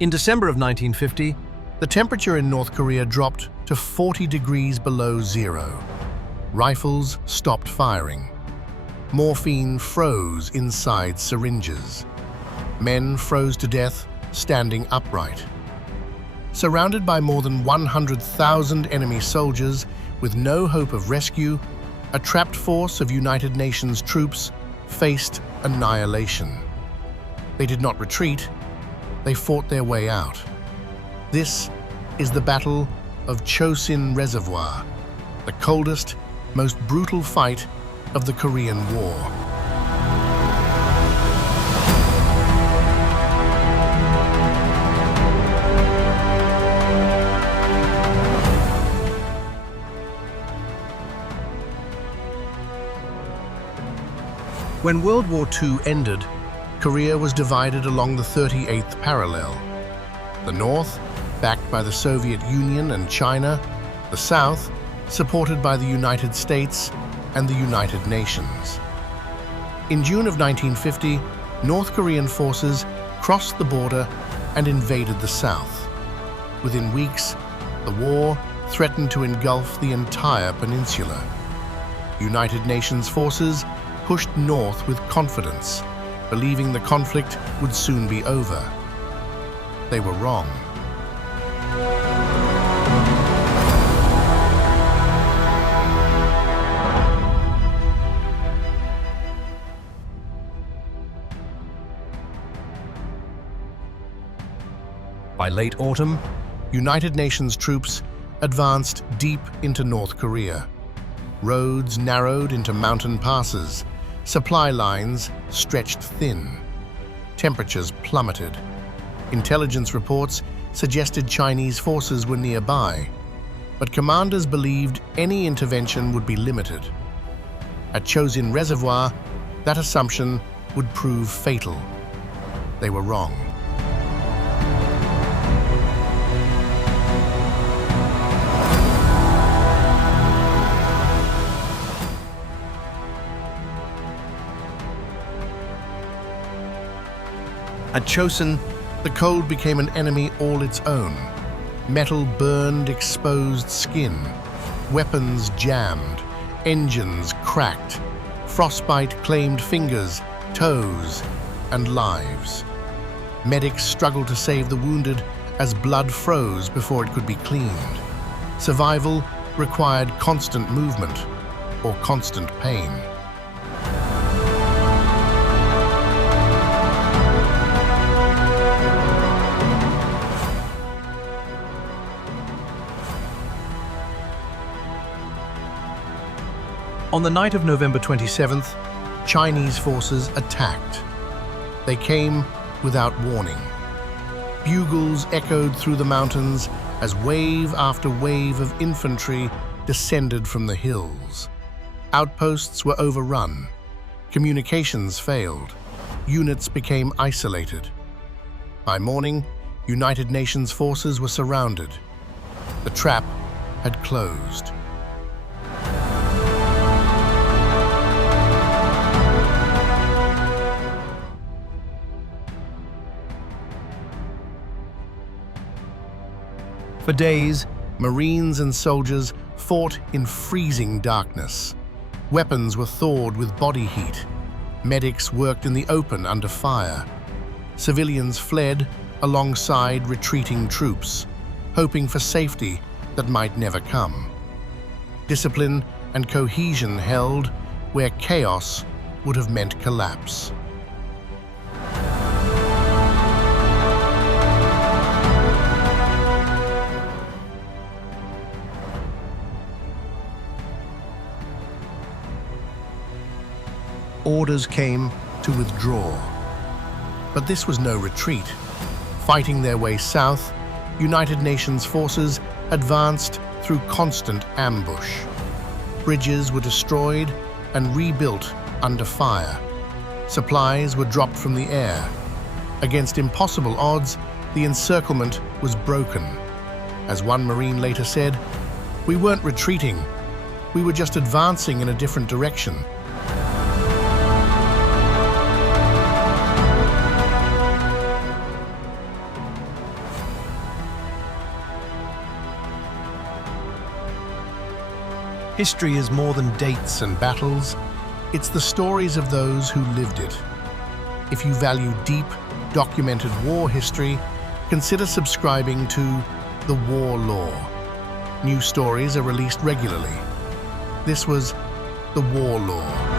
In December of 1950, the temperature in North Korea dropped to 40 degrees below zero. Rifles stopped firing. Morphine froze inside syringes. Men froze to death standing upright. Surrounded by more than 100,000 enemy soldiers with no hope of rescue, a trapped force of United Nations troops faced annihilation. They did not retreat, they fought their way out. This is the Battle of Chosin Reservoir, the coldest, most brutal fight of the Korean War. When World War II ended, Korea was divided along the 38th parallel. The North, backed by the Soviet Union and China, the South, supported by the United States and the United Nations. In June of 1950, North Korean forces crossed the border and invaded the South. Within weeks, the war threatened to engulf the entire peninsula. United Nations forces pushed north with confidence, believing the conflict would soon be over. They were wrong. By late autumn, United Nations troops advanced deep into North Korea. Roads narrowed into mountain passes. Supply lines stretched thin. Temperatures plummeted. Intelligence reports suggested Chinese forces were nearby, but commanders believed any intervention would be limited. At Chosin Reservoir, that assumption would prove fatal. They were wrong. At Chosin, the cold became an enemy all its own. Metal burned exposed skin, weapons jammed, engines cracked, frostbite claimed fingers, toes, and lives. Medics struggled to save the wounded as blood froze before it could be cleaned. Survival required constant movement or constant pain. On the night of November 27th, Chinese forces attacked. They came without warning. Bugles echoed through the mountains as wave after wave of infantry descended from the hills. Outposts were overrun. Communications failed. Units became isolated. By morning, United Nations forces were surrounded. The trap had closed. For days, Marines and soldiers fought in freezing darkness. Weapons were thawed with body heat. Medics worked in the open under fire. Civilians fled alongside retreating troops, hoping for safety that might never come. Discipline and cohesion held where chaos would have meant collapse. Orders came to withdraw. But this was no retreat. Fighting their way south, United Nations forces advanced through constant ambush. Bridges were destroyed and rebuilt under fire. Supplies were dropped from the air. Against impossible odds, the encirclement was broken. As one Marine later said, "We weren't retreating, we were just advancing in a different direction." History is more than dates and battles. It's the stories of those who lived it. If you value deep, documented war history, consider subscribing to The War Lore. New stories are released regularly. This was The War Lore.